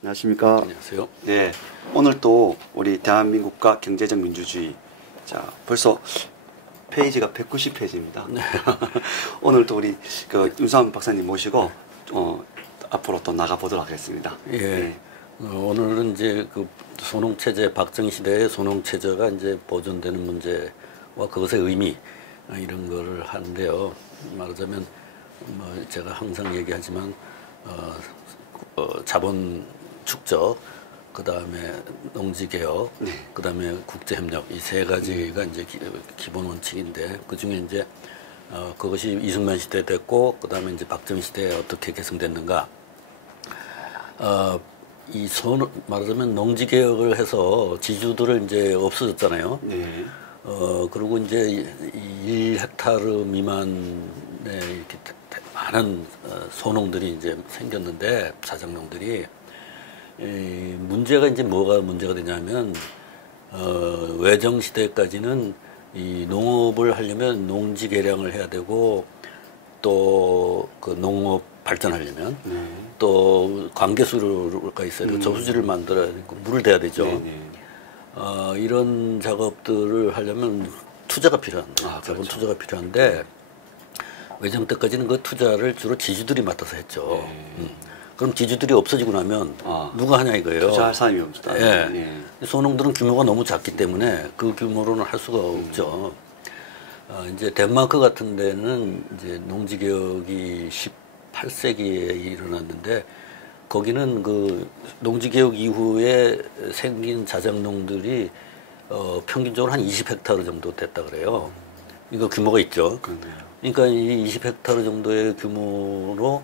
안녕하십니까. 안녕하세요. 네, 오늘 또 우리 대한민국과 경제적 민주주의. 자, 벌써 페이지가 190페이지입니다. 네. 오늘 또 우리 윤삼 박사님 모시고 앞으로 또 나가보도록 하겠습니다. 예. 네. 오늘은 이제 그 소농체제, 박정희 시대의 소농체제가 이제 보존되는 문제와 그것의 의미 이런 거를 하는데요. 말하자면 뭐 제가 항상 얘기하지만 자본 축적, 그 다음에 농지개혁, 네. 그 다음에 국제협력 이 세 가지가 이제 기본 원칙인데 그 중에 이제 그것이 이승만 시대 됐고 그 다음에 이제 박정희 시대에 어떻게 개성됐는가. 이 말하자면 농지개혁을 해서 지주들을 이제 없어졌잖아요. 네. 그리고 이제 1헥타르 미만의 이렇게 많은 소농들이 이제 생겼는데 자작농들이 문제가 이제 뭐가 문제가 되냐면 외정 시대까지는 이 농업을 하려면 농지 개량을 해야 되고 또 그 농업 발전하려면 또 관계수로가 있어야 되고 저수지를 만들어야 되고 물을 대야 되죠. 이런 작업들을 하려면 투자가 필요한데 자본 그렇죠. 투자가 필요한데 외정 때까지는 그 투자를 주로 지주들이 맡아서 했죠. 그럼 지주들이 없어지고 나면 누가 하냐 이거예요. 투자할 사람이 없다. 예. 소농들은 규모가 너무 작기 때문에 그 규모로는 할 수가 없죠. 이제 덴마크 같은 데는 이제 농지 개혁이 18세기에 일어났는데 거기는 그 농지 개혁 이후에 생긴 자작농들이 평균적으로 한 20헥타르 정도 됐다 그래요. 이거 규모가 있죠. 그러니까 이 20헥타르 정도의 규모로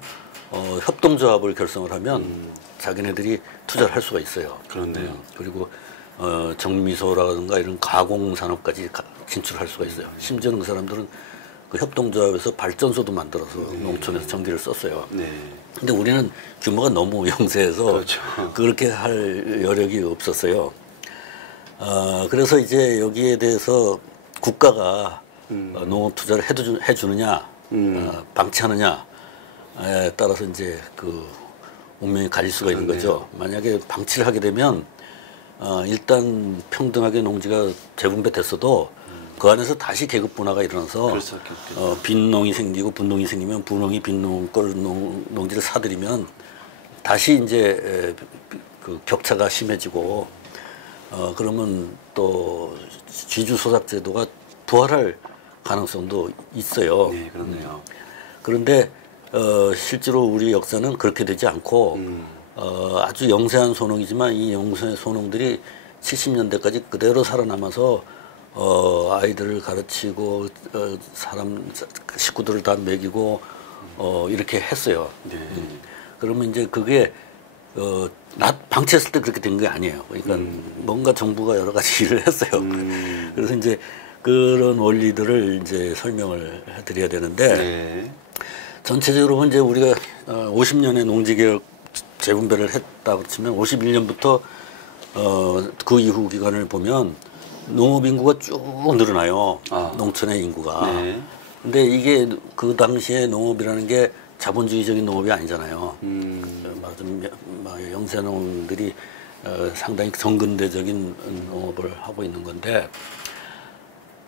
협동조합을 결성을 하면 자기네들이 투자를 할 수가 있어요. 그렇네요. 그리고 정미소라든가 이런 가공산업까지 진출할 수가 있어요. 심지어는 그 사람들은 그 협동조합에서 발전소도 만들어서 농촌에서 전기를 썼어요. 근데 우리는 규모가 너무 영세해서 그렇죠. 그렇게 할 여력이 없었어요. 그래서 이제 여기에 대해서 국가가 농업 투자를 해주느냐, 방치하느냐에 따라서 이제 그 운명이 갈릴 수가 있는 거죠. 만약에 방치를 하게 되면 일단 평등하게 농지가 재분배됐어도 그 안에서 다시 계급 분화가 일어나서 빈농이 생기고 분농이 생기면 분농이 빈농 걸 농지를 사들이면 다시 이제 그 격차가 심해지고 그러면 또 지주 소작 제도가 부활할 가능성도 있어요. 네, 그렇네요. 그런데 실제로 우리 역사는 그렇게 되지 않고 아주 영세한 소농이지만 이 영세 소농들이 70년대까지 그대로 살아남아서 아이들을 가르치고 식구들을 다 먹이고 이렇게 했어요. 그러면 이제 그게 방치했을 때 그렇게 된 게 아니에요. 그러니까 뭔가 정부가 여러 가지 일을 했어요. 그래서 이제 그런 원리들을 이제 설명을 해드려야 되는데 전체적으로 보면 이제 우리가 50년의 농지개혁 재분배를 했다고 치면 51년부터 그 이후 기간을 보면 농업 인구가 쭉 늘어나요. 농촌의 인구가. 근데 이게 그 당시에 농업이라는 게 자본주의적인 농업이 아니잖아요. 영세농들이 상당히 정근대적인 농업을 하고 있는 건데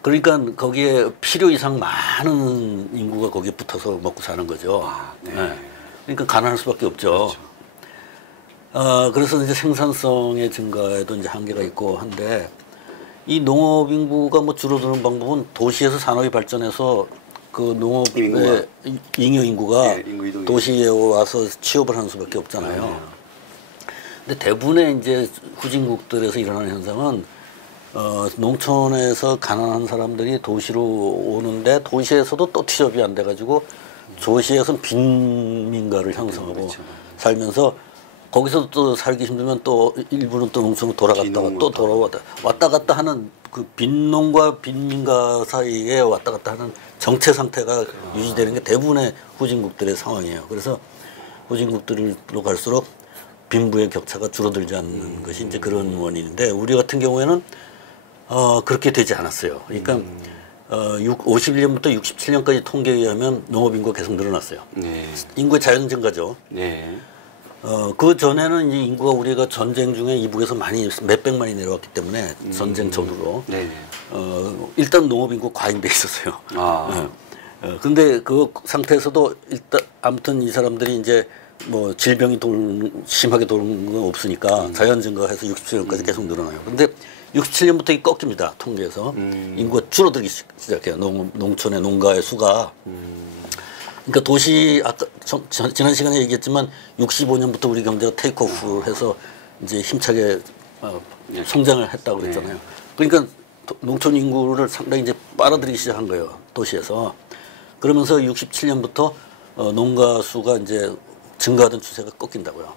그러니까 거기에 필요 이상 많은 인구가 거기에 붙어서 먹고 사는 거죠. 그러니까 가난할 수밖에 없죠. 그래서 이제 생산성의 증가에도 이제 한계가 있고 한데 이 농업 인구가 뭐 줄어드는 방법은 도시에서 산업이 발전해서 그 농업의 잉여 인구가 도시에 와서 취업을 하는 수밖에 없잖아요. 근데 대부분의 이제 후진국들에서 일어나는 현상은 농촌에서 가난한 사람들이 도시로 오는데 도시에서도 또 취업이 안 돼가지고 도시에서는 빈민가를 형성하고 살면서 거기서 또 살기 힘들면 또 일부는 또 농촌으로 돌아갔다가 또 돌아왔다 갔다 하는 그 빈농과 빈민가 사이에 왔다 갔다 하는 정체 상태가 유지되는 게 대부분의 후진국들의 상황이에요. 그래서 후진국들로 갈수록 빈부의 격차가 줄어들지 않는 것이 이제 그런 원인인데 우리 같은 경우에는 그렇게 되지 않았어요. 그러니까 51년부터 67년까지 통계에 의하면 농업인구가 계속 늘어났어요. 네. 인구의 자연 증가죠. 네. 그 전에는 이 인구가 우리가 전쟁 중에 이북에서 많이 몇백만이 내려왔기 때문에 전쟁 전후로 네. 일단 농업인구 과잉돼 있었어요. 아. 근데 그 상태에서도 일단 아무튼 이 사람들이 이제 뭐 질병이 심하게 도는 건 없으니까 자연 증가해서 67년까지 계속 늘어나요. 근데 67년부터 이 꺾입니다. 통계에서 인구가 줄어들기 시작해요. 농촌의 농가의 수가. 그러니까 도시 아까 지난 시간에 얘기했지만 65년부터 우리 경제가 테이크오프해서 이제 힘차게 성장을 했다고 그랬잖아요. 그러니까 농촌 인구를 상당히 이제 빨아들이기 시작한 거예요. 도시에서. 그러면서 67년부터 농가 수가 이제 증가하던 추세가 꺾인다고요.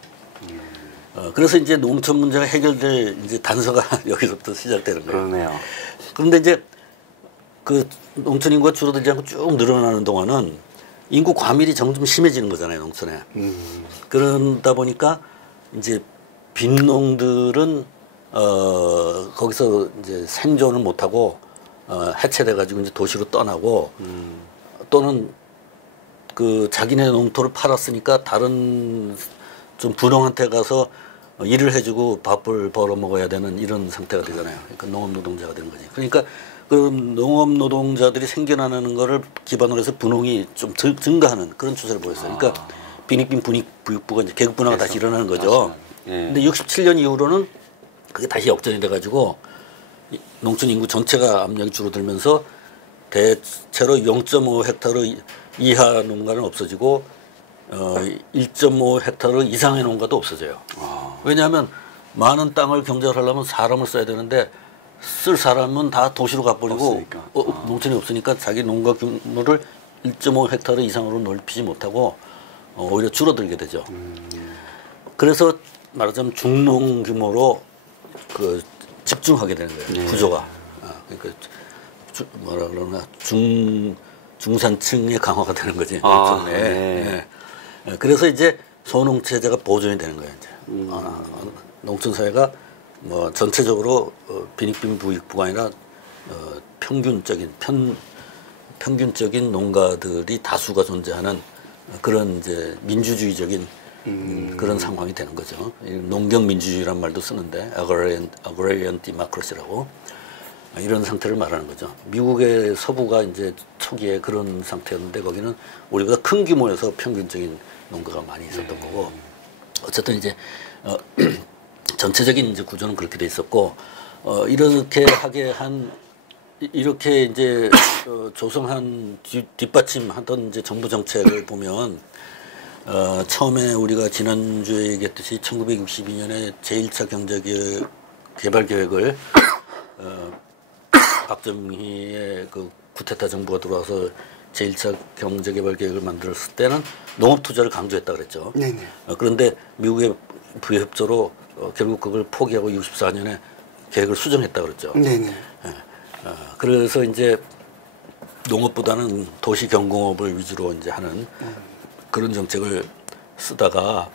그래서 이제 농촌 문제가 해결될 이제 단서가 여기서부터 시작되는 거예요. 그러네요. 그런데 이제 그 농촌 인구가 줄어들지 않고 쭉 늘어나는 동안은 인구 과밀이 점점 심해지는 거잖아요, 농촌에. 그러다 보니까 이제 빈농들은 거기서 이제 생존을 못하고 해체돼 가지고 이제 도시로 떠나고 또는 그 자기네 농토를 팔았으니까 다른 좀 분홍한테 가서 일을 해주고 밥을 벌어 먹어야 되는 이런 상태가 되잖아요. 그러니까 농업 노동자가 되는 거지. 그러니까 그 농업 노동자들이 생겨나는 거를 기반으로 해서 분홍이 좀 증가하는 그런 추세를 보였어요. 그러니까 빈익빈 부익부가 이제 계급 분화가 다시 일어나는 거죠. 근데 67년 이후로는 그게 다시 역전이 돼가지고 농촌 인구 전체가 압력이 줄어들면서 대체로 0.5 헥타르 이하 농가는 없어지고 1.5 헥타르 이상의 농가도 없어져요. 왜냐하면 많은 땅을 경작하려면 사람을 써야 되는데 쓸 사람은 다 도시로 가버리고 농촌이 없으니까 자기 농가 규모를 1.5 헥타르 이상으로 넓히지 못하고 오히려 줄어들게 되죠. 그래서 말하자면 중농 규모로 그 집중하게 되는 거예요. 구조가. 그러니까 뭐라 그러나 중산층의 강화가 되는 거지. 네. 그래서 이제 소농 체제가 보존이 되는 거예요. 이제 농촌 사회가 뭐 전체적으로 빈익빈 부익부가 아니라 평균적인 농가들이 다수가 존재하는 그런 이제 민주주의적인 그런 상황이 되는 거죠. 농경 민주주의란 말도 쓰는데 agrarian democracy라고 이런 상태를 말하는 거죠. 미국의 서부가 이제 초기에 그런 상태였는데 거기는 우리보다 큰 규모여서 평균적인 농가가 많이 있었던 거고 어쨌든 이제 전체적인 이제 구조는 그렇게 돼 있었고 이렇게 하게 한 이렇게 이제 조성한 뒷받침하던 이제 정부 정책을 보면 처음에 우리가 지난주에 얘기했듯이 1962년에 제1차 경제개발계획을 박정희의 그 쿠데타 정부가 들어와서 제1차 경제개발계획을 만들었을 때는 농업 투자를 강조했다 그랬죠. 그런데 미국의 부협조로 결국 그걸 포기하고 64년에 계획을 수정했다 그랬죠. 그래서 이제 농업보다는 도시 경공업을 위주로 이제 하는 그런 정책을 쓰다가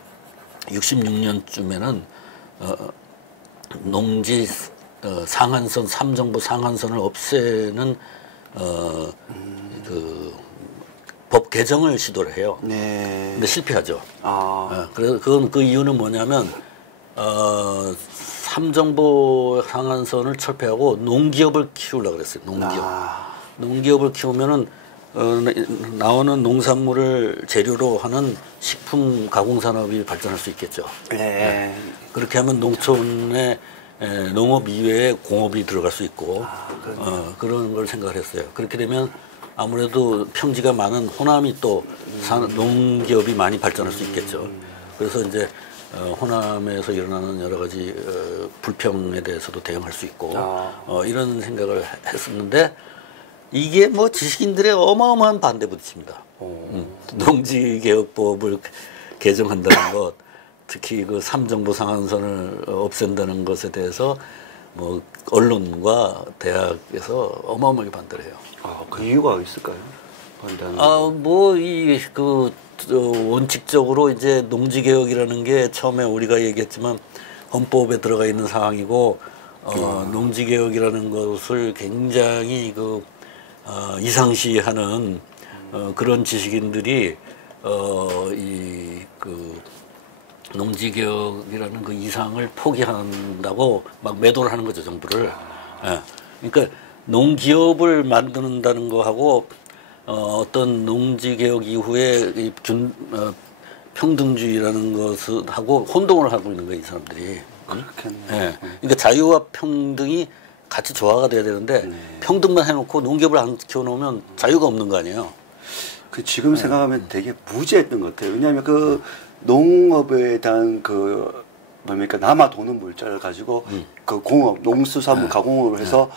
66년쯤에는 농지 상한선 3정부 상한선을 없애는 그 법 개정을 시도를 해요. 근데 실패하죠. 그래서 그 이유는 뭐냐면 3정부 상한선을 철폐하고 농기업을 키우려고 그랬어요. 농기업을 키우면은 나오는 농산물을 재료로 하는 식품 가공 산업이 발전할 수 있겠죠. 그렇게 하면 농촌에 농업 이외에 공업이 들어갈 수 있고 그런 걸 생각을 했어요. 그렇게 되면 아무래도 평지가 많은 호남이 또 농기업이 많이 발전할 수 있겠죠. 그래서 이제 호남에서 일어나는 여러 가지 불평에 대해서도 대응할 수 있고 이런 생각을 했었는데 이게 뭐 지식인들의 어마어마한 반대 부딪힙니다. 농지개혁법을 개정한다는 것, 특히 그 3정부 상한선을 없앤다는 것에 대해서 뭐 언론과 대학에서 어마어마하게 반대를 해요. 그 이유가 있을까요? 반대하는 원칙적으로 이제 농지개혁이라는 게 처음에 우리가 얘기했지만 헌법에 들어가 있는 사항이고, 농지개혁이라는 것을 굉장히 이상시하는 그런 지식인들이 농지개혁이라는 그 이상을 포기한다고 막 매도를 하는 거죠, 정부를. 예. 그러니까 농기업을 만드는다는 거하고 어떤 농지개혁 이후에 평등주의라는 것하고 혼동을 하고 있는 거예요, 이 사람들이. 그렇겠네요. 예. 그러니까 자유와 평등이 같이 조화가 돼야 되는데 평등만 해놓고 농기업을 안 키워놓으면 자유가 없는 거 아니에요. 지금 생각하면 되게 무지했던 것 같아요. 왜냐하면 농업에 대한 뭡니까 남아 도는 물자를 가지고 공업, 농수산물 가공업을 해서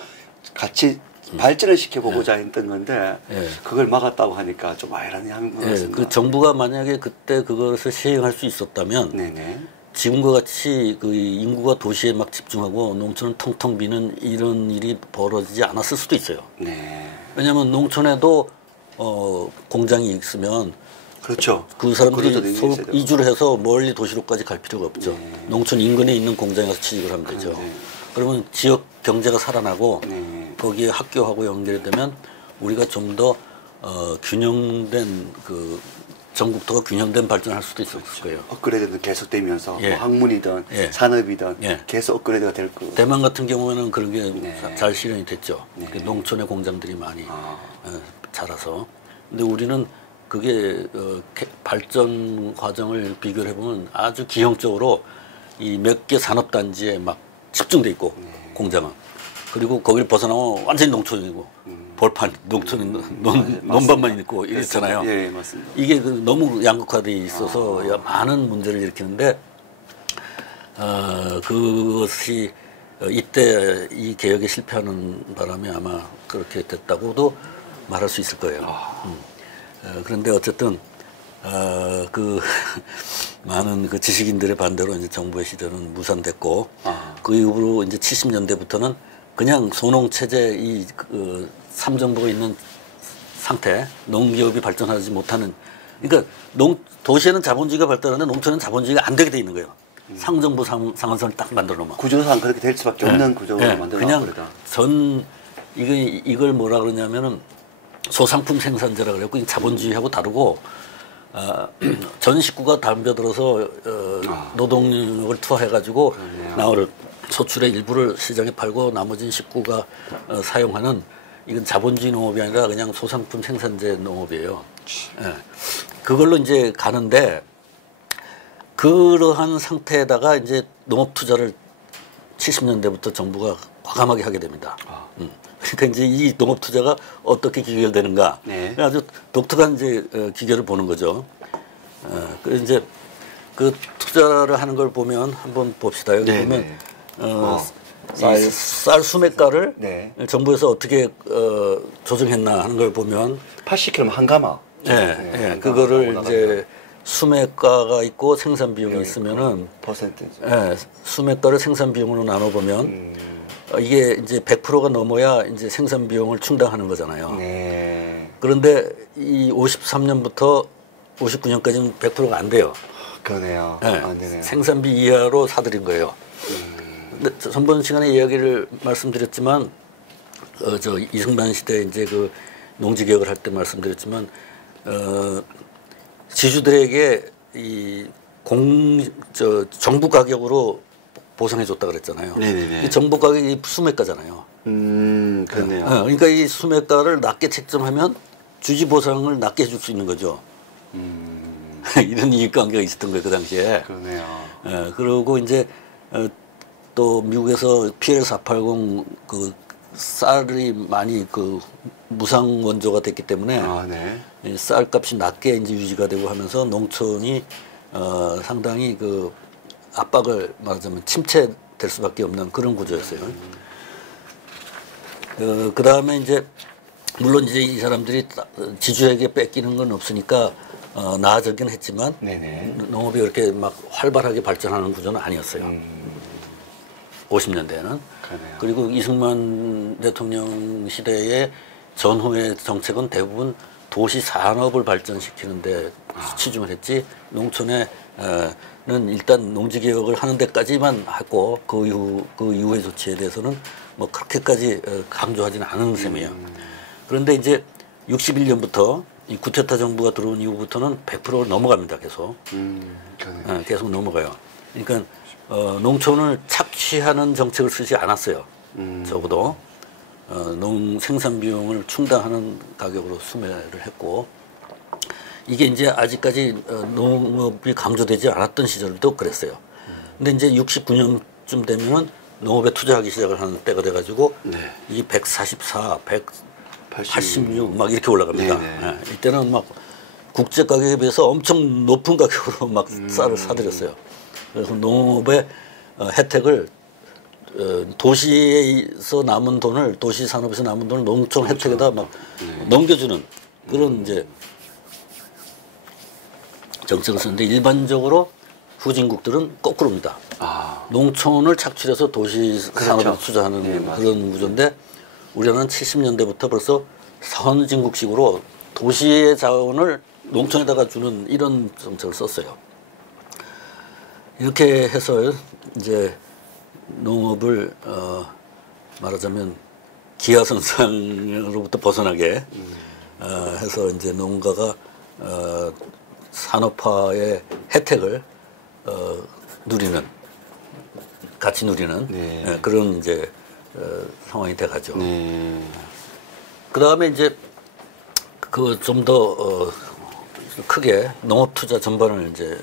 같이 발전을 시켜보고자 했던 건데 그걸 막았다고 하니까 좀 아이러니한 것 같습니다. 그 정부가 만약에 그때 그것을 시행할 수 있었다면 지금과 같이 인구가 도시에 막 집중하고 농촌을 텅텅 비는 이런 일이 벌어지지 않았을 수도 있어요. 왜냐하면 농촌에도 공장이 있으면 그렇죠. 그 사람들이 이주를 해서 멀리 도시로까지 갈 필요가 없죠. 농촌 인근에 있는 공장에 가서 취직을 하면 되죠. 그러면 지역 경제가 살아나고 거기에 학교하고 연결되면 우리가 좀 더 균형된 전국토가 균형된 발전을 할 수도 있을 거예요. 업그레이드는 계속되면서 뭐 학문이든 산업이든 계속 업그레이드가 될 거고. 대만 같은 경우에는 그런 게 잘 실현이 됐죠. 농촌의 공장들이 많이 자라서. 근데 우리는 그게 발전 과정을 비교를 해보면 아주 기형적으로 이 몇 개 산업단지에 막 집중돼 있고 공장은. 그리고 거기를 벗어나면 완전히 농촌이고 벌판, 논밭만 있고 이랬잖아요. 예, 맞습니다. 이게 너무 양극화돼 있어서 많은 문제를 일으키는데 그것이 이때 이 개혁에 실패하는 바람에 아마 그렇게 됐다고도 말할 수 있을 거예요. 그런데 어쨌든 많은 지식인들의 반대로 이제 정부의 시대는 무산됐고 그 이후로 이제 70년대부터는 그냥 소농 체제 삼정부가 있는 상태, 농기업이 발전하지 못하는, 그러니까 도시에는 자본주의가 발달하는데 농촌은 자본주의가 안 되게 돼 있는 거예요. 상정부 상한선을 딱 만들어 놓으면. 구조상 그렇게 될 수밖에 없는 구조로 만들어 놓은 거다. 이걸 뭐라 그러냐면은 소상품 생산제라 그래갖고 자본주의하고 다르고 전 식구가 덤벼들어서 노동력을 투하해가지고 나올 소출의 일부를 시장에 팔고 나머지는 식구가 사용하는 이건 자본주의 농업이 아니라 그냥 소상품 생산제 농업이에요. 그걸로 이제 가는데 그러한 상태에다가 이제 농업 투자를 70년대부터 정부가 과감하게 하게 됩니다. 그러니까 이제 이 농업 투자가 어떻게 기결되는가 아주 독특한 이제 기결을 보는 거죠. 그래서 이제 그 투자를 하는 걸 보면 한번 봅시다. 여기 보면 쌀 수매가를 정부에서 어떻게 조정했나 하는 걸 보면 80kg 한 가마. 그거를 이제 수매가가 있고 생산 비용이 있으면은 퍼센테이지. 수매가를 생산 비용으로 나눠 보면 이게 이제 100%가 넘어야 이제 생산 비용을 충당하는 거잖아요. 그런데 이 53년부터 59년까지는 100%가 안 돼요. 그러네요. 안 되네요. 생산비 이하로 사들인 거예요. 근데 전번 시간에 이야기를 말씀드렸지만 이승만 시대 이제 농지개혁을 할 때 말씀드렸지만 지주들에게 정부 가격으로 보상해줬다 그랬잖아요. 이 정부 가격이 수매가잖아요. 그렇네요. 그러니까 이 수매가를 낮게 책정하면 주지 보상을 낮게 해줄 수 있는 거죠. 이런 이익관계가 있었던 거예요, 그 당시에. 그러네요. 그리고 이제 또 미국에서 PL480 쌀이 많이 무상 원조가 됐기 때문에 쌀값이 낮게 이제 유지가 되고 하면서 농촌이 상당히 압박을 말하자면 침체될 수밖에 없는 그런 구조였어요. 그 다음에 이제 물론 이제 이 사람들이 지주에게 뺏기는 건 없으니까 나아지긴 했지만 농업이 그렇게 막 활발하게 발전하는 구조는 아니었어요. 50년대에는. 그러네요. 그리고 이승만 대통령 시대의 전후의 정책은 대부분 도시 산업을 발전시키는데 치중을 했지 농촌에는 일단 농지 개혁을 하는 데까지만 했고 그 이후의 조치에 대해서는 뭐 그렇게까지 강조하지는 않은 셈이에요. 그런데 이제 61년부터 이 구테타 정부가 들어온 이후부터는 100%를 넘어갑니다. 계속. 계속 넘어가요. 그러니까 농촌을 착취하는 정책을 쓰지 않았어요. 적어도 농 생산 비용을 충당하는 가격으로 수매를 했고 이게 이제 아직까지 농업이 강조되지 않았던 시절도 그랬어요. 근데 이제 69년쯤 되면은 농업에 투자하기 시작을 하는 때가 돼가지고 이 144, 186 막 이렇게 올라갑니다. 네, 이때는 막 국제 가격에 비해서 엄청 높은 가격으로 막 쌀을 사들였어요. 그래서 농업의 혜택을 도시에서 남은 돈을 도시 산업에서 남은 돈을 농촌 혜택에다 막 넘겨주는 그런 이제 정책을 쓰는데 일반적으로 후진국들은 거꾸로입니다. 농촌을 착취해서 도시 산업에 투자하는 그런 구조인데 우리나라는 70년대부터 벌써 선진국식으로 도시의 자원을 농촌에다가 주는 이런 정책을 썼어요. 이렇게 해서 이제 농업을 말하자면 기하선상으로부터 벗어나게 해서 이제 농가가 산업화의 혜택을 같이 누리는 그런 이제 상황이 돼가죠. 그 다음에 이제 그 좀 더 크게 농업 투자 전반을 이제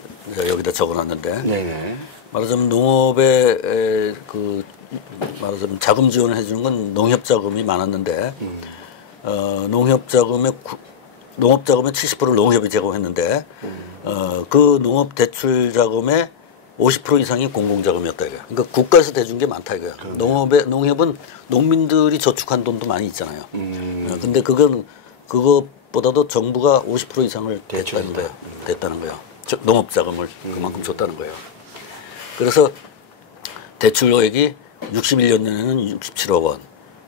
여기다 적어놨는데 말하자면 농업에 말하자면 자금 지원을 해주는 건 농협 자금이 많았는데 농협 자금의 70%를 농협이 제공했는데 그 농업 대출 자금의 50% 이상이 공공자금이었다 이거야. 그러니까 국가에서 대준 게 많다 이거야. 농협은 농민들이 저축한 돈도 많이 있잖아요. 근데 그것보다도 정부가 50% 이상을 됐다는 거예요. 농업 자금을 그만큼 줬다는 거예요. 그래서 대출액이 61년에는 67억 원,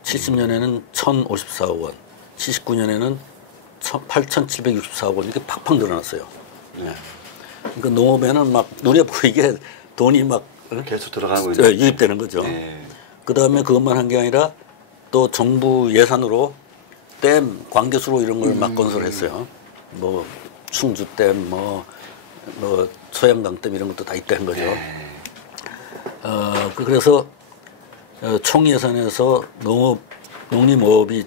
70년에는 1,054억 원, 79년에는 8,764억 원 이렇게 팍팍 늘어났어요. 그러니까 농업에는 막 눈에 보이게 돈이 막 계속 들어가고 있는 유입되는 거죠. 그 다음에 그것만 한 게 아니라 또 정부 예산으로 댐, 관계수로 이런 걸 막 건설했어요. 뭐 충주댐, 뭐 소양강댐 이런 것도 다 있다는 거죠. 그래서 총 예산에서 농림업이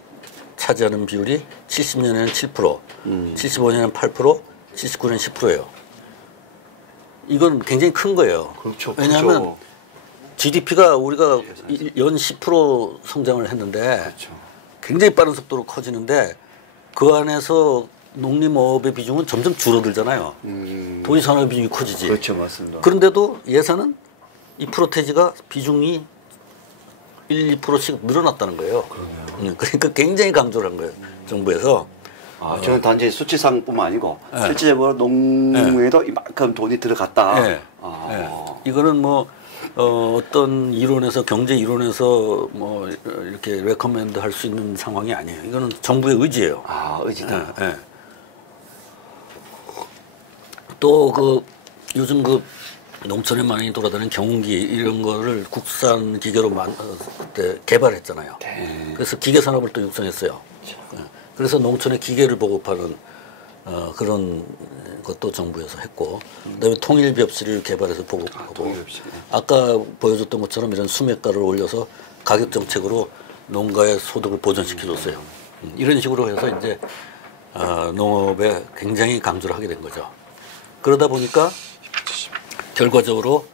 차지하는 비율이 70년에는 7%, 75년에는 8%, 79년에는 10%예요. 이건 굉장히 큰 거예요. 그렇죠. 왜냐하면 GDP가 우리가 연 10% 성장을 했는데 굉장히 빠른 속도로 커지는데 그 안에서 농림업의 비중은 점점 줄어들잖아요. 도시산업의 비중이 커지지. 그렇죠, 맞습니다. 그런데도 예산은 2%대지가 비중이 1, 2%씩 늘어났다는 거예요. 그러니까 굉장히 강조를 한 거예요. 정부에서. 저는 단지 수치상뿐만 아니고 실질적으로 농에도 이만큼 돈이 들어갔다. 이거는 뭐 어떤 이론에서 경제 이론에서 뭐 이렇게 레커멘드 할 수 있는 상황이 아니에요. 이거는 정부의 의지예요. 의지다. 또 요즘 농촌에 많이 돌아다니는 경운기 이런 거를 국산 기계로 그때 개발했잖아요. 그래서 기계 산업을 또 육성했어요. 그래서 농촌에 기계를 보급하는 그런 것도 정부에서 했고, 그다음에 통일비업실을 개발해서 보급하고, 아까 보여줬던 것처럼 이런 수매가를 올려서 가격 정책으로 농가의 소득을 보전시켜줬어요. 이런 식으로 해서 이제 농업에 굉장히 강조를 하게 된 거죠. 그러다 보니까 결과적으로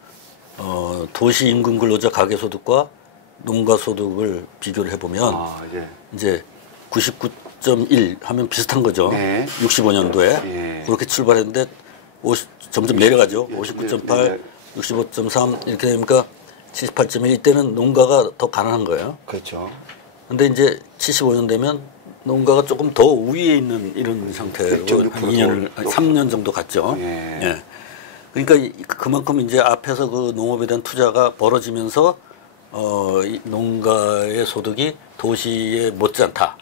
도시 임금 근로자 가계소득과 농가 소득을 비교를 해보면 이제 99.1 하면 비슷한 거죠. 65년도에 그렇게 출발했는데 점점 내려가죠. 59.8, 65.3 이렇게 되니까 78.1 이때는 농가가 더 가난한 거예요. 그렇죠. 근데 이제 75년 되면 농가가 조금 더 위에 있는 이런 상태로 3년 정도 갔죠. 그러니까 그만큼 이제 앞에서 그 농업에 대한 투자가 벌어지면서 이 농가의 소득이 도시에 못지않다.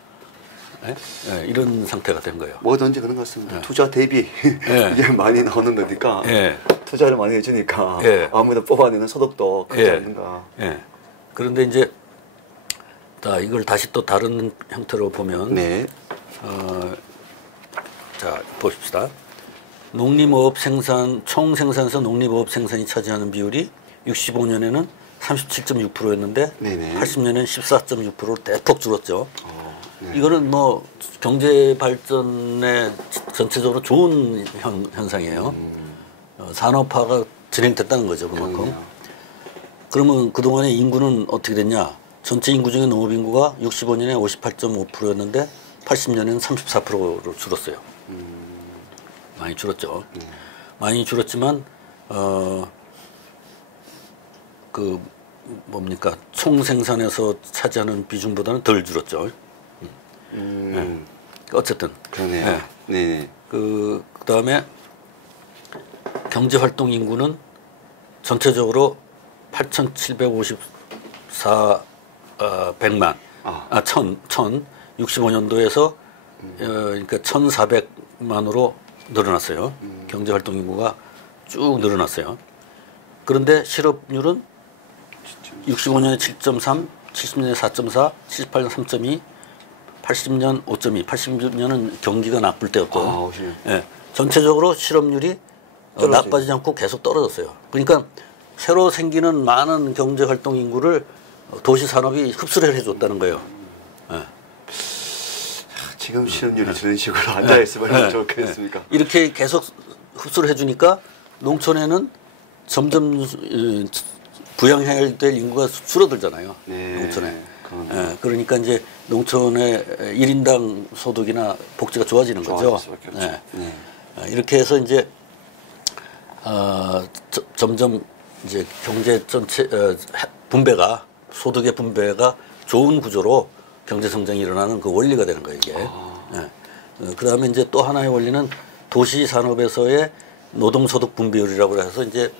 예? 예, 이런 상태가 된 거예요. 뭐든지 그런 것 같습니다. 네. 투자 대비 네. 이게 많이 나오는 거니까 예. 투자를 많이 해주니까 예. 아무래도 뽑아내는 소득도 크지 예. 않는가. 예. 그런데 이제 이걸 다시 또 다른 형태로 보면 네. 자 보십시다. 농림어업 생산 총 생산에서 농림어업 생산이 차지하는 비율이 65년에는 37.6%였는데 네네. 80년에는 14.6%로 대폭 줄었죠. 네. 이거는 뭐 경제 발전에 전체적으로 좋은 현상이에요. 산업화가 진행됐다는 거죠, 그만큼. 그러네요. 그러면 그동안의 인구는 어떻게 됐냐? 전체 인구 중에 농업 인구가 65년에 58.5%였는데 80년에는 34%로 줄었어요. 많이 줄었죠. 많이 줄었지만 그 뭡니까 총 생산에서 차지하는 비중보다는 덜 줄었죠. 네. 어쨌든 그러네요. 네. 네. 그다음에 경제 활동 인구는 전체적으로 8,754 100만 아. 65년도에서 그러니까 1,400만으로 늘어났어요. 경제 활동 인구가 쭉 늘어났어요. 그런데 실업률은 65년에 7.3, 70년에 4.4, 78년 3.2, 80년 5.2, 80년은 경기가 나쁠 때였고, 예, 전체적으로 실업률이 나빠지지 않고 계속 떨어졌어요. 그러니까 새로 생기는 많은 경제 활동 인구를 도시 산업이 흡수를 해줬다는 거예요. 예. 지금 실업률이 저런 식으로 앉아있으면 얼마나 좋겠습니까? 이렇게 계속 흡수를 해주니까 농촌에는 점점 부양해야 될 인구가 줄어들잖아요. 네. 농촌에. 예, 그러니까 이제 농촌의 1인당 소득이나 복지가 좋아지는 거죠. 예. 네. 이렇게 해서 이제 점점 이제 경제 전체 분배가 소득의 분배가 좋은 구조로 경제 성장이 일어나는 그 원리가 되는 거예요, 이게. 예. 그다음에 이제 또 하나의 원리는 도시 산업에서의 노동 소득 분배율이라고 해서 이제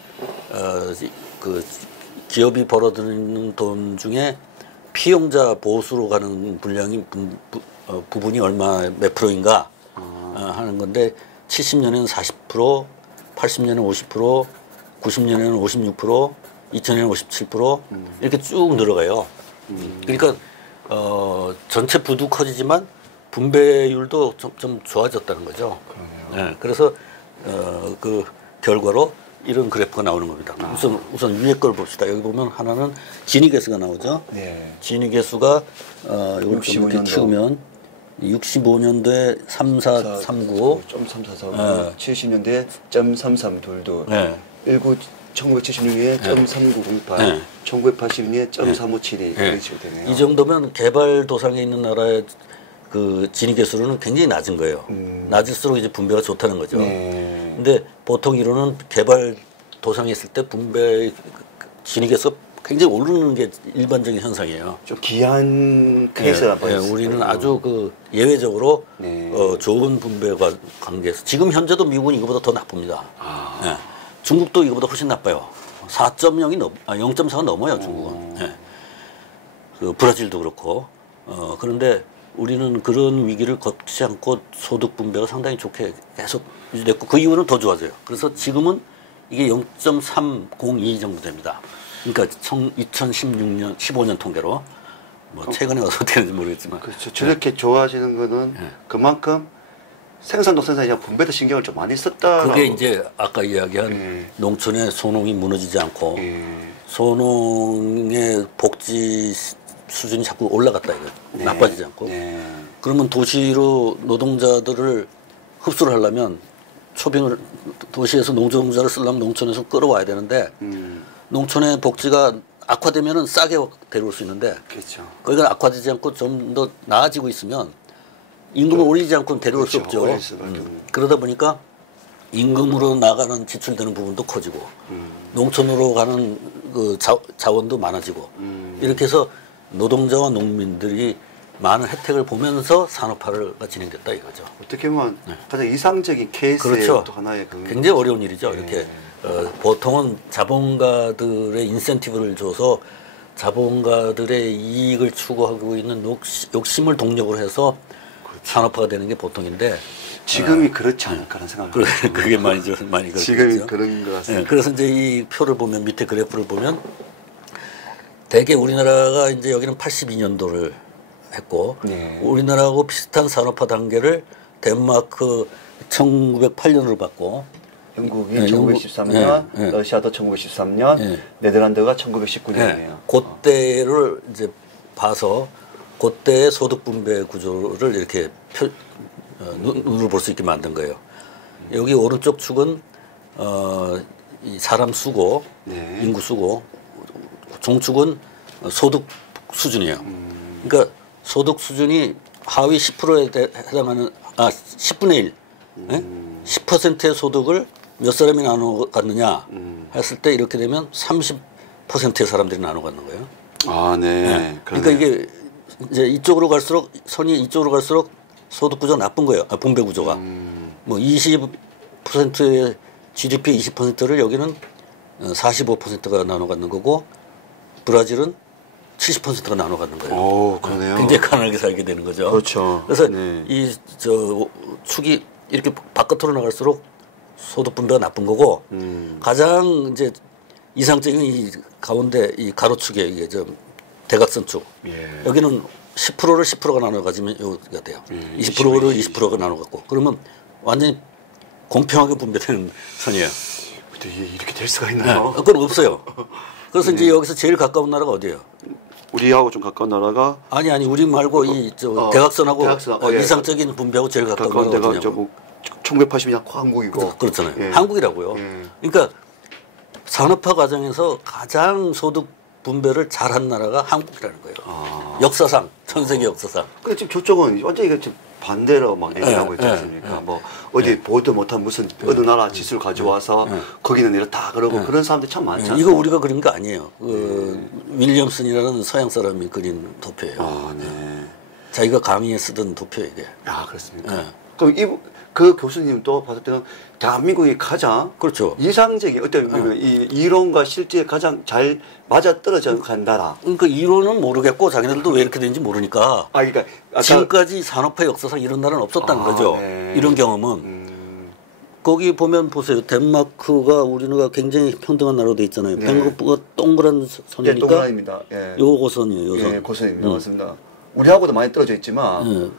그 기업이 벌어들이는 돈 중에 피용자 보수로 가는 분량이 부분이 몇 프로인가 하는 건데 70년에는 40%, 80년에는 50%, 90년에는 56%, 2000년에는 57% 이렇게 쭉 늘어가요. 그러니까 전체 부도 커지지만 분배율도 좀 좋아졌다는 거죠. 그러네요. 네, 그래서 그 결과로 이런 그래프가 나오는 겁니다. 우선 위에 걸 봅시다. 여기 보면 하나는 진위계수가 나오죠. 네. 진위계수가 이걸 좀 이렇게 키우면 65년도에 3439, 0.3449, 70년대에 0.3322, 네. 1976년에 0.3908, 네. 1982년에 0.3572 네. 이런 식으로 되네요. 이 정도면 개발도상에 있는 나라의 그 진위계수로는 굉장히 낮은 거예요. 낮을수록 이제 분배가 좋다는 거죠. 네. 근데 보통 이론은 개발도상에 있을 때 분배 진위계수가 굉장히 오르는 게 일반적인 현상이에요. 좀 기한 케이스라 우리는 아주 그 예외적으로 네. 좋은 분배가 관계에서 지금 현재도 미국은 이거보다 더 나쁩니다. 예. 중국도 이거보다 훨씬 나빠요. 4.0이 0.4가 넘어요, 중국은. 예. 그 브라질도 그렇고. 그런데 우리는 그런 위기를 겪지 않고 소득 분배가 상당히 좋게 계속 유지됐고 그 이후는 더 좋아져요. 그래서 지금은 이게 0.302 정도 됩니다. 그러니까 2016년, 15년 통계로 뭐 최근에 어떻게 되는지 모르겠지만. 그렇죠. 저렇게 좋아지는 거는 그만큼 생산도 생산이냐 분배도 신경을 좀 많이 썼다. 그게 이제 아까 이야기한 농촌의 소농이 무너지지 않고 소농의 복지 수준이 자꾸 올라갔다 이거 나빠지지 않고. 그러면 도시로 노동자들을 흡수를 하려면 초빙을 도시에서 노동자를 쓰려면 농촌에서 끌어와야 되는데 농촌의 복지가 악화되면은 싸게 데려올 수 있는데 그렇죠. 거기가 악화되지 않고 좀 더 나아지고 있으면 임금을 올리지 않고는 데려올 수 없죠. 그러다 보니까 임금으로 나가는 지출되는 부분도 커지고 농촌으로 가는 그 자원도 많아지고 이렇게 해서 노동자와 농민들이 많은 혜택을 보면서 산업화가 진행됐다 이거죠. 어떻게 보면 가장 이상적인 케이스의 그렇죠. 또 하나의 굉장히 어려운 일이죠. 이렇게 보통은 자본가들의 인센티브를 줘서 자본가들의 이익을 추구하고 있는 욕심을 동력으로 해서 산업화가 되는 게 보통인데 지금이 그렇지 않을까라는 생각을 합니다. 그게 많이 그렇죠. 지금이 그런 것 같습니다. 그래서 이제 이 표를 보면 밑에 그래프를 보면 대개 우리나라가 이제 여기는 82년도를 했고 네. 우리나라하고 비슷한 산업화 단계를 덴마크 1908년으로 봤고 영국이 네, 1913년, 네, 네. 러시아도 1913년, 네. 네덜란드가 1919년이에요. 그때를 이제 봐서 그때의 소득 분배 구조를 이렇게 눈으로 볼 수 있게 만든 거예요. 여기 오른쪽 축은 이 사람 수고, 네. 인구 수고, 종축은 소득 수준이에요. 그러니까 소득 수준이 하위 10%에 해당하는 10분의 1, 10%의 소득을 몇 사람이 나눠 갖느냐 했을 때 이렇게 되면 30%의 사람들이 나눠 갖는 거예요. 아, 네. 네. 그러니까 이게 이제 이쪽으로 갈수록 선이 이쪽으로 갈수록 소득 구조가 나쁜 거예요. 분배 구조가. 뭐 20%의 GDP 20%를 여기는 45%가 나눠 갖는 거고 브라질은 70%가 나눠 갖는 거예요. 오, 그러네요. 굉장히 가난하게 살게 되는 거죠. 그렇죠. 그래서 네. 이 축이 이렇게 바깥으로 나갈수록 소득 분배가 나쁜 거고 가장 이제 이상적인 이 가운데 이 가로축에 이게 좀 대각선축 예. 여기는 10%를 10%가 나눠 가지면 여기가 돼요. 20%를 20%가 나눠 갖고 그러면 완전히 공평하게 분배되는 선이에요. 근데 이게 이렇게 될 수가 네. 있나요? 그건 없어요. 그래서 이제 여기서 제일 가까운 나라가 어디예요? 우리하고 좀 가까운 나라가 아니 우리 말고 이 대각선하고 예. 이상적인 분배하고 제일 가까운 가까운 나라가 데가 어디냐고. 뭐 1980년 한국이고. 그렇잖아요. 예. 한국이라고요. 예. 그러니까 산업화 과정에서 가장 소득 분배를 잘한 나라가 한국이라는 거예요. 역사상 전 세계 역사상. 근데 지금 저쪽은 완전히 이거 지금 반대로 막 얘기하고 있지 않습니까? 뭐 어디 보도 못한 무슨 어느 나라 지수를 가져와서 거기는 이렇다 그러고 그런 사람들이 참 많지 않습니까? 이거 우리가 그린 거 아니에요. 윌리엄슨이라는 서양 사람이 그린 도표예요. 아, 네. 자기가 강의에 쓰던 도표 이게. 아, 그렇습니까? 네. 그럼 그 교수님도 봤을 때는 대한민국이 가장 그렇죠. 이상적인 어떤 이 이론과 실제에 가장 잘 맞아 떨어져 간 나라. 그러니까 이론은 모르겠고 자기네들도 왜 이렇게 되는지 모르니까 그러니까 아까 지금까지 산업화 역사상 이런 나라는 없었다는 거죠. 네. 이런 경험은. 거기 보면 보세요. 덴마크가 우리나라가 굉장히 평등한 나라로 돼 있잖아요. 네. 뱅거프가 동그란 예, 선이니까 동그라입니다. 예. 요 고선이에요. 요 선. 예, 고선입니다. 맞습니다. 우리하고도 많이 떨어져 있지만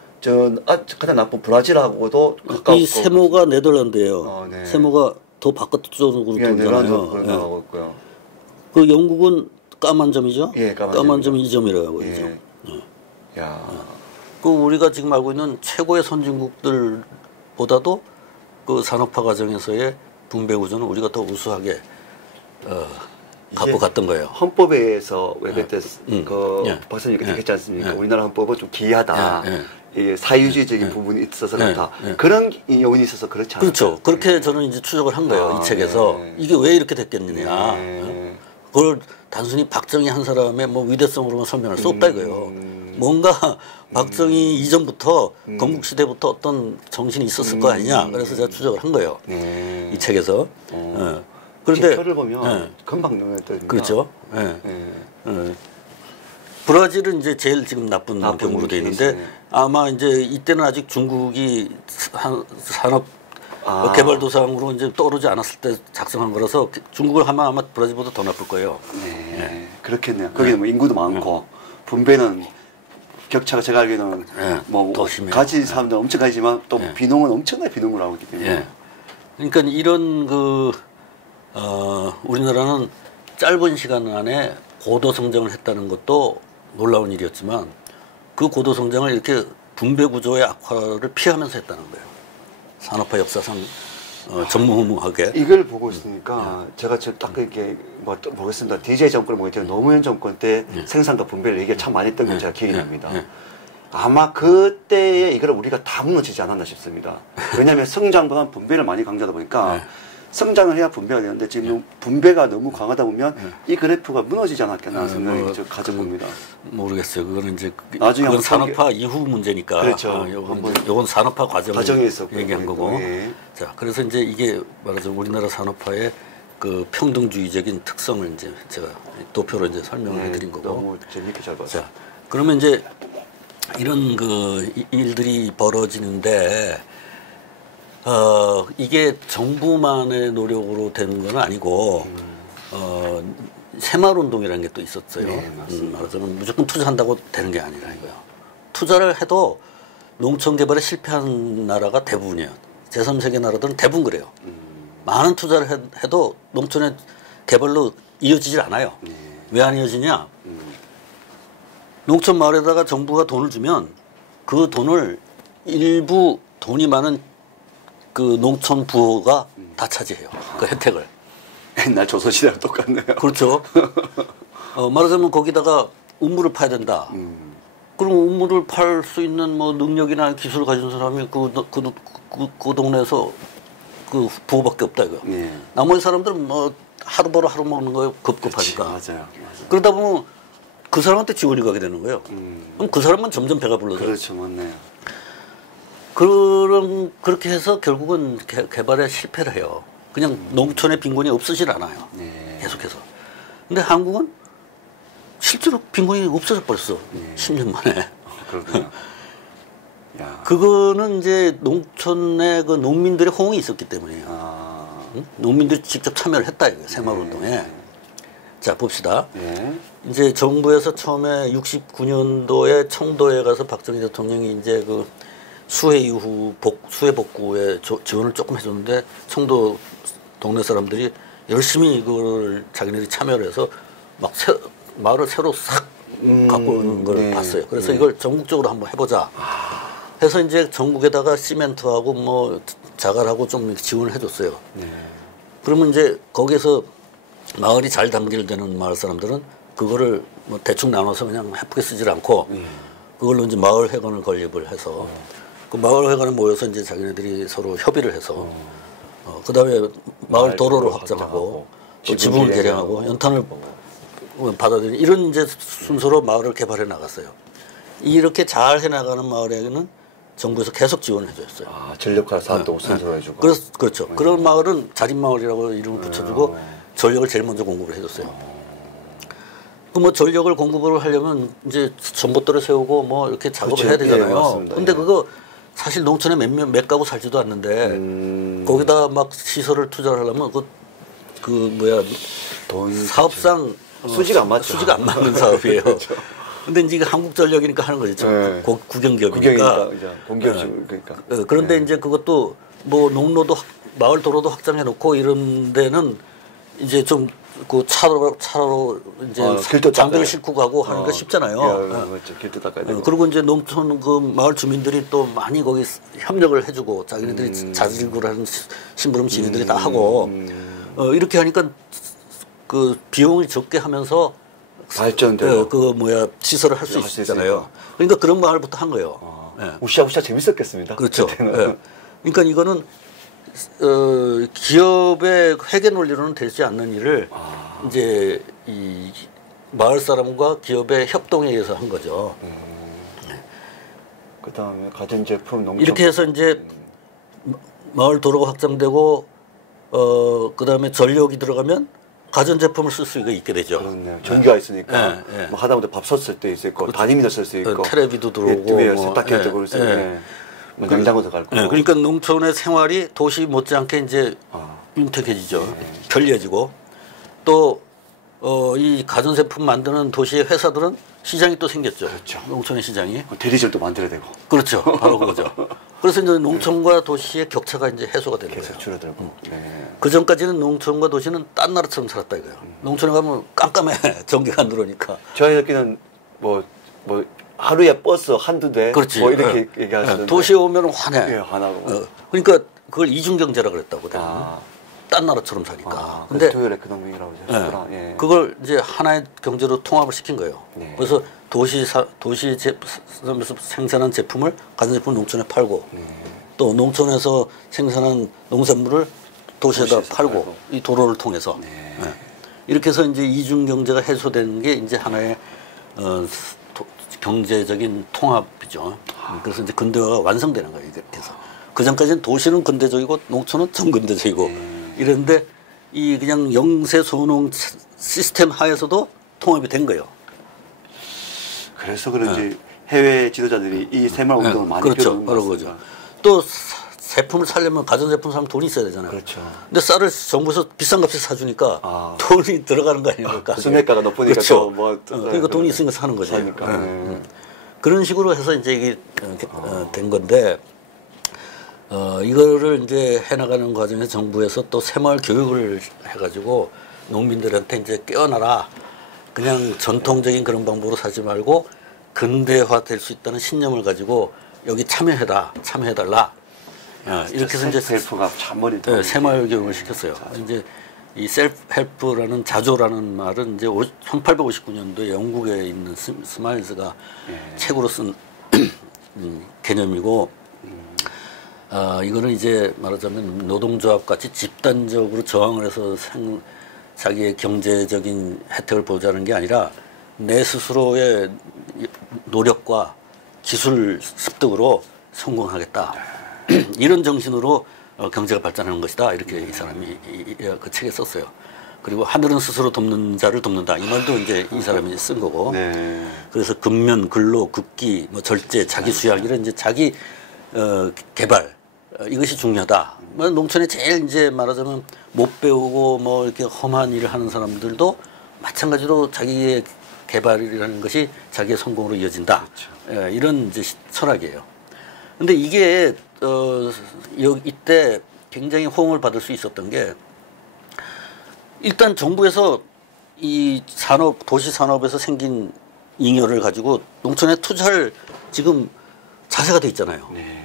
가장 나쁜 브라질하고도 가까워. 이 세모가 네덜란드예요. 네. 세모가 더 바깥쪽으로 예, 네덜란드도 돌잖아요. 나가고 있고요. 그 영국은 까만 점이죠. 예, 까만 점이 2점이라고 그러죠. 예. 야. 그 우리가 지금 알고 있는 최고의 선진국들보다도 그 산업화 과정에서의 분배 구조는 우리가 더 우수하게 갖고 갔던 거예요. 헌법에서 왜 그때 그 예. 박사님 그때 예. 했지 않습니까? 예. 우리나라 헌법은 좀 기이하다. 예. 이 사유주의적인 부분이 있어서 그렇다. 그런 요인이 있어서 그렇지 않아요? 그렇죠. 그렇게 저는 이제 추적을 한 거예요. 이 책에서. 네. 이게 왜 이렇게 됐겠느냐. 네. 그걸 단순히 박정희 한 사람의 뭐 위대성으로만 설명할 수 없다 이거예요. 뭔가 박정희 이전부터 건국시대부터 어떤 정신이 있었을 거 아니냐. 그래서 제가 추적을 한 거예요. 이 책에서. 그런데 표를 보면 금방 눈에 그렇죠. 브라질은 이제 제일 지금 나쁜 경우로 돼 있는데 아마 이제 이때는 아직 중국이 산업 개발도상으로 이제 떠오르지 않았을 때 작성한 거라서 중국을 하면 아마 브라질보다 더 나쁠 거예요. 네, 그렇겠네요. 거기는 뭐 인구도 많고 분배는 격차가 제가 알기로는 뭐 더 심해요. 가진 사람들 엄청 가지만 또 비농은 엄청나게 비농을 하고 있기 때문에. 그러니까 이런 우리나라는 짧은 시간 안에 고도 성장을 했다는 것도 놀라운 일이었지만 그 고도 성장을 이렇게 분배 구조의 악화를 피하면서 했다는 거예요. 산업화 역사상 전무후무하게. 이걸 보고 있으니까 제가 지금 딱 이렇게 뭐 보겠습니다. DJ 정권을 보게 되면 노무현 정권 때 생산과 분배를 얘기가 참 많이 했던 걸 제가 기억이 납니다. 아마 그때에 이걸 우리가 다 무너지지 않았나 싶습니다. 왜냐하면 성장보다는 분배를 많이 강조하다 보니까 성장을 해야 분배가 되는데 지금 분배가 너무 강하다 보면 이 그래프가 무너지지 않았겠나 하는 생각이 좀 가져봅니다. 모르겠어요. 그거는 이제 나중에 그건 산업화 이후 문제니까. 그렇죠. 요건 산업화 과정에서 과정에서 얘기한 거고. 자, 그래서 이제 이게 말하자면 우리나라 산업화의 그 평등주의적인 특성을 이제 제가 도표로 이제 설명을 해드린 거고. 너무 재밌게 잘 봤어요. 자, 그러면 이제 이런 그 일들이 벌어지는데 이게 정부만의 노력으로 되는 건 아니고 새마을운동이라는 게 또 있었어요. 네, 맞습니다. 말하자면 무조건 투자한다고 되는 게 아니라 이거요. 투자를 해도 농촌 개발에 실패한 나라가 대부분이에요. 제3세계 나라들은 대부분 그래요. 많은 투자를 해도 농촌의 개발로 이어지질 않아요. 네. 왜 안 이어지냐? 농촌 마을에다가 정부가 돈을 주면 그 돈을 일부 돈이 많은 그 농촌 부호가 다 차지해요. 그 혜택을. 옛날 조선시대랑 똑같네요. 그렇죠. 말하자면 거기다가 우물을 파야 된다. 그럼 우물을 팔 수 있는 뭐 능력이나 기술을 가진 사람이 그 동네에서 그 부호밖에 없다 이거. 네. 나머지 사람들은 뭐 하루 벌어 하루 먹는 거에 급급하니까. 맞아요. 그러다 보면 그 사람한테 지원이 가게 되는 거예요. 그럼 그 사람만 점점 배가 불러서. 그렇죠, 맞네요. 그렇게 해서 결국은 개발에 실패를 해요. 그냥 농촌의 빈곤이 없어질 않아요. 네. 계속해서. 근데 한국은 실제로 빈곤이 없어져 버렸어. 10년 만에. 그렇군요. 야. 그거는 이제 농촌의 그 농민들의 호응이 있었기 때문이에요. 응? 농민들이 직접 참여를 했다 이거예요. 새마을운동에. 자, 봅시다. 네. 이제 정부에서 처음에 69년도에 청도에 가서 박정희 대통령이 이제 그 수해 이후 수해 복구에 지원을 조금 해줬는데 청도 동네 사람들이 열심히 그걸 자기네들이 참여를 해서 막 마을을 새로 싹 갖고 오는 걸 봤어요. 그래서 이걸 전국적으로 한번 해보자. 해서 이제 전국에다가 시멘트하고 뭐 자갈하고 좀 지원을 해줬어요. 그러면 이제 거기에서 마을이 잘 단결되는 마을 사람들은 그거를 뭐 대충 나눠서 그냥 해프게 쓰질 않고 그걸로 이제 마을 회관을 건립을 해서 그 마을 회관에 모여서 이제 자기네들이 서로 협의를 해서 그다음에 마을 도로를 확장하고 또 지붕을 개량하고 연탄을 받아들이는 이런 이제 순서로 마을을 개발해 나갔어요. 이렇게 잘 해나가는 마을에는 정부에서 계속 지원을 해줬어요. 아, 전력화 사업도 순서로 해주고. 그렇죠. 그런 마을은 자립마을이라고 이름을 붙여주고 전력을 제일 먼저 공급을 해줬어요. 그 뭐 전력을 공급을 하려면 이제 전봇대를 세우고 뭐 이렇게 작업을 해야 되잖아요. 근데 그거 사실 농촌에 몇 가구 살지도 않는데 거기다 막 시설을 투자를 하려면 그 뭐야 사업상 수지가 안 맞죠. 수지가 안 맞는 사업이에요. 그렇죠. 근데 이제 한국전력이니까 하는 거죠. 네. 국영기업이니까. 공기업 그러니까. 그런데 이제 그것도 뭐 농로도 마을 도로도 확장해 놓고 이런 데는 이제 좀 그 차로 이제 장비를 싣고 가고 하는 거 쉽잖아요. 그렇죠. 길도 닦아야 되고. 그리고 이제 농촌 그 마을 주민들이 또 많이 거기 협력을 해주고 자기네들이 자질구를 하는 심부름 지네들이 다 하고 이렇게 하니까 그 비용을 적게 하면서 발전되고 그 뭐야 시설을 할 수 있잖아요. 그러니까 그런 마을부터 한 거예요. 우시아우시아 재밌었겠습니다. 그렇죠. 그러니까 이거는 기업의 회계 논리로는 되지 않는 일을 이제 이 마을 사람과 기업의 협동에 의해서 한 거죠. 그다음에 가전제품 농촌 이렇게 해서 이제 마을 도로가 확장되고 그다음에 전력이 들어가면 가전제품을 쓸 수가 있게 되죠. 그렇네요. 전기가 있으니까 뭐 하다못해 밥 섰을 때 있을 거, 담임이나 쓸 수 있고, 테레비도 들어오고, 세탁기도 그럴 수 있고, 냉장고도 갈 거고. 그러니까 농촌의 생활이 도시 못지않게 이제 윤택해지죠. 편리해지고 또 이 가전제품 만드는 도시의 회사들은 시장이 또 생겼죠. 그렇죠. 농촌의 시장이. 대리점도 만들어야 되고. 그렇죠. 바로 그거죠. 그래서 이제 농촌과 도시의 격차가 이제 해소가 되는 거예요. 계속 줄어들고. 그 전까지는 농촌과 도시는 딴 나라처럼 살았다 이거예요. 농촌에 가면 깜깜해. 전기가 안 들어오니까. 저희 여기는 뭐 하루에 버스 한두 대. 그렇지. 뭐 이렇게 얘기하시는데. 도시에 오면 화내. 예, 화나고. 그러니까 그걸 이중경제라 그랬다고. 딴 나라처럼 사니까. 근데 토요일 에코노미라고 하셨구나. 예. 그걸 이제 하나의 경제로 통합을 시킨 거예요. 그래서 도시에서 생산한 제품을 가전제품 농촌에 팔고 또 농촌에서 생산한 농산물을 도시에다 팔고 이 도로를 통해서 이렇게 해서 이제 이중 경제가 해소되는 게 이제 하나의 경제적인 통합이죠. 그래서 이제 근대화가 완성되는 거예요. 이렇게 해서 그 전까지는 도시는 근대적이고 농촌은 전근대적이고 이랬는데 이 그냥 영세 소농 시스템 하에서도 통합이 된 거예요. 그래서 그런지 해외 지도자들이 이 새마을 운동을 많이 그렇죠. 배우는 그런 거죠. 또 제품을 살려면 가전제품 사면 돈이 있어야 되잖아요. 그렇죠. 근데 쌀을 정부에서 비싼 값에 사주니까 돈이 들어가는 거 아닙니까? 수매가가 높으니까 그렇죠. 뭐 그러니까 돈이 있으니까 사는 거죠. 사니까. 그런 식으로 해서 이제 이게 된 건데 이거를 이제 해나가는 과정에서 정부에서 또 새마을 교육을 해가지고 농민들한테 이제 깨어나라. 그냥 전통적인 그런 방법으로 사지 말고 근대화 될 수 있다는 신념을 가지고 여기 참여해달라. 이렇게 해서 이제 셀프가 참머리 새마을 교육을 시켰어요. 이제 이 셀프-헬프라는 자조라는 말은 이제 1859년도에 영국에 있는 스마일스가 책으로 쓴 개념이고, 이거는 이제 말하자면 노동조합 같이 집단적으로 저항을 해서 자기의 경제적인 혜택을 보자는 게 아니라 내 스스로의 노력과 기술 습득으로 성공하겠다. 이런 정신으로 경제가 발전하는 것이다. 이렇게 이 사람이 그 책에 썼어요. 그리고 하늘은 스스로 돕는 자를 돕는다. 이 말도 이제 이 사람이 쓴 거고. 네. 그래서 근면, 근로, 급기, 뭐 절제, 자기 수양 이런 이제 자기 개발 이것이 중요하다. 뭐 농촌에 제일 이제 말하자면 못 배우고 뭐 이렇게 험한 일을 하는 사람들도 마찬가지로 자기의 개발이라는 것이 자기의 성공으로 이어진다. 그렇죠. 이런 이제 철학이에요. 근데 이게 이때 굉장히 호응을 받을 수 있었던 게 일단 정부에서 이 산업 도시 산업에서 생긴 잉여를 가지고 농촌에 투자할 지금 자세가 돼 있잖아요. 네.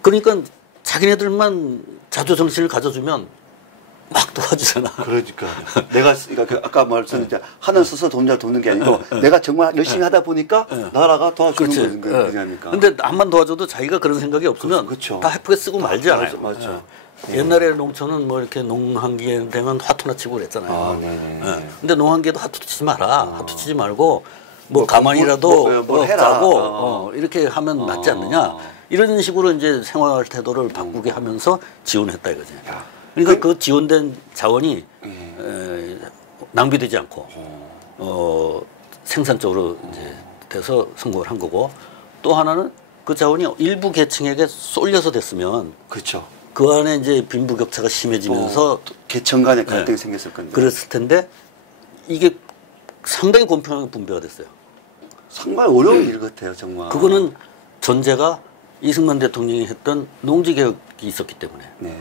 그러니까 자기네들만 자조 정신을 가져주면 막 도와주잖아. 그러니까 내가 그러니까 아까 말씀드린 하는 스스로 돕는 게 아니고 내가 정말 열심히 하다 보니까 나라가 도와주는 거니까. 근데 암만 도와줘도 자기가 그런 생각이 없으면 그렇죠. 다 해프게 쓰고 말잖아요. 맞죠. 옛날에 농촌은 뭐 이렇게 농한기에 되면 화투나 치고 그랬잖아요. 근데 농한기에도 화투 치지 마라. 화투 치지 말고 뭐 가만히라도 뭘 해라. 짜고 이렇게 하면 낫지 않느냐. 이런 식으로 이제 생활 태도를 바꾸게 하면서 지원했다 이거지. 그러니까 그 지원된 자원이 낭비되지 않고 생산적으로 이제 돼서 성공을 한 거고, 또 하나는 그 자원이 일부 계층에게 쏠려서 됐으면 그렇죠. 그 안에 이제 빈부격차가 심해지면서 계층 간의 갈등이 생겼을 건데. 그랬을 텐데 이게 상당히 공평하게 분배가 됐어요. 상당히 어려운 일 같아요, 정말. 그거는 전제가 이승만 대통령이 했던 농지개혁이 있었기 때문에. 네.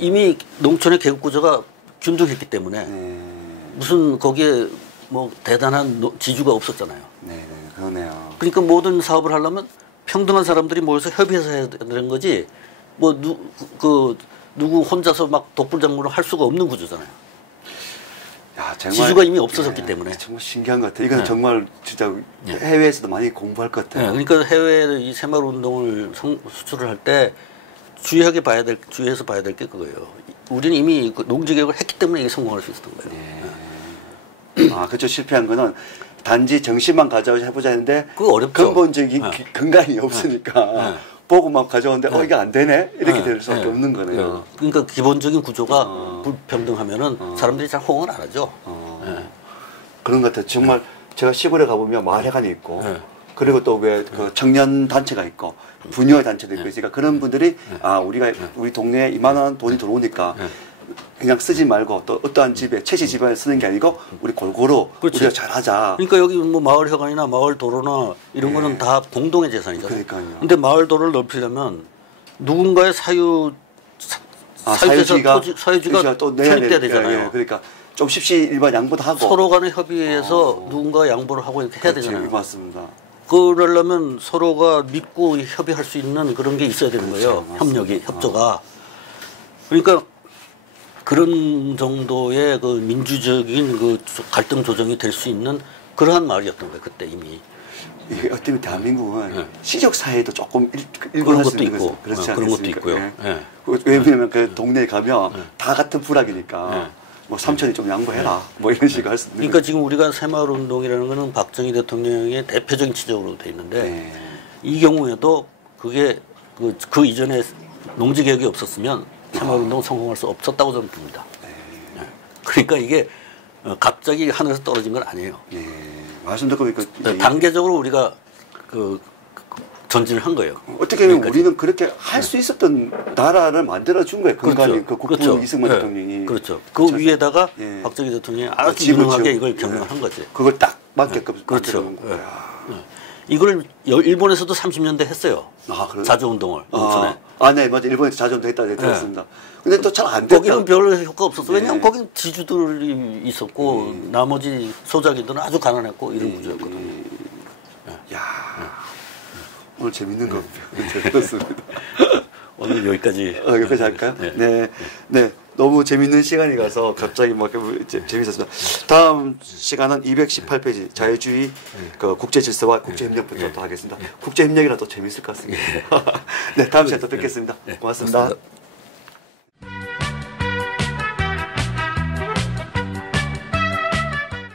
이미 농촌의 계급 구조가 균등했기 때문에 무슨 거기에 뭐 대단한 지주가 없었잖아요. 네, 그러네요. 그러니까 모든 사업을 하려면 평등한 사람들이 모여서 협의해서 해야 되는 거지. 뭐 누구 혼자서 막 독불장군을 할 수가 없는 구조잖아요. 야, 정말, 지주가 이미 없어졌기 때문에. 정말 신기한 것 같아요. 이건 정말 진짜 해외에서도 많이 공부할 것 같아요. 그러니까 해외에 이 새마을 운동을 수출을 할 때 주의해서 봐야 될 게 그거예요. 우리는 이미 그 농지개혁을 했기 때문에 이게 성공할 수 있었던 거예요. 그렇죠. 실패한 거는 단지 정신만 가져와서 해보자 했는데 그거 어렵죠. 근본적인 근간이 없으니까 보고만 가져오는데 이게 안 되네? 이렇게 될 수밖에 없는 거네요. 그러니까 기본적인 구조가 불평등하면은 사람들이 잘 호응을 안 하죠. 그런 것 같아요. 정말 제가 시골에 가보면 마을회관이 있고 그리고 또 왜 그 청년 단체가 있고 부녀 단체도 있고 있으니까 그런 분들이 우리 동네에 이만한 돈이 들어오니까 그냥 쓰지 말고 또 어떠한 집에 채시 집안에 쓰는 게 아니고 우리 골고루 우리가 잘하자. 그러니까 여기 뭐 마을 회관이나 마을 도로나 이런 거는 다 공동의 재산이잖아요. 그러니까요. 근데 마을 도로를 넓히려면 누군가의 사유지가 또 내야 편입돼야 되잖아요. 그러니까 좀 십시일반 양보도 하고 서로 간에 협의해서 누군가 양보를 하고 이렇게 해야 되잖아요. 맞습니다. 그러려면 서로가 믿고 협의할 수 있는 그런 게 있어야 되는 거예요. 협조가. 그러니까 그런 정도의 그 민주적인 그 갈등 조정이 될 수 있는 그러한 마을이었던 거예요. 그때 이미. 이게 어떻게 보면 대한민국은 시적 사회도 조금 그런 것도 있고 그런 것도 있고요. 왜냐하면 그 동네에 가면 다 같은 부락이니까. 뭐 삼촌이 좀 양보해라. 뭐 이런 식으로 할 수 있는. 그러니까 지금 우리가 새마을 운동이라는 거는 박정희 대통령의 대표적인 지적으로 돼 있는데 이 경우에도 그게 그 이전에 농지개혁이 없었으면 새마을 운동 성공할 수 없었다고 저는 봅니다. 그러니까 이게 갑자기 하늘에서 떨어진 건 아니에요. 예. 말씀 듣고 보니까 단계적으로 우리가 그 전진을 한 거예요. 어떻게 보면 우리는 그렇게 할 수 있었던 나라를 만들어준 거예요. 건강히 그 국부 그렇죠. 이승만 대통령이. 그렇죠. 그 위에다가 예. 박정희 대통령이 아주 유능하게 이걸 경영한 거지. 그걸 딱 맞게끔 그렇죠. 만들어놓은 거야. 이걸 일본에서도 30년대 했어요. 아, 그래요? 자주운동을 농촌에. 네, 맞아. 일본에서 자주운동 했다고 들었습니다. 근데 또 잘 안 됐다. 거기는 별로 효과 없었어. 왜냐하면 네. 거긴 지주들이 있었고 나머지 소작이들은 아주 가난했고 이런 구조였거든요. 야, 오늘 재밌는 거 들었습니다. 오늘 여기까지. 여기까지 할까요? 네. 네. 너무 재밌는 시간이 가서 갑자기 막 재밌었습니다. 다음 시간은 218페이지 자유주의 그 국제질서와 국제협력부터 또 하겠습니다. 국제협력이라 또 재밌을 것 같습니다. 네, 다음 시간에 또 뵙겠습니다. 고맙습니다.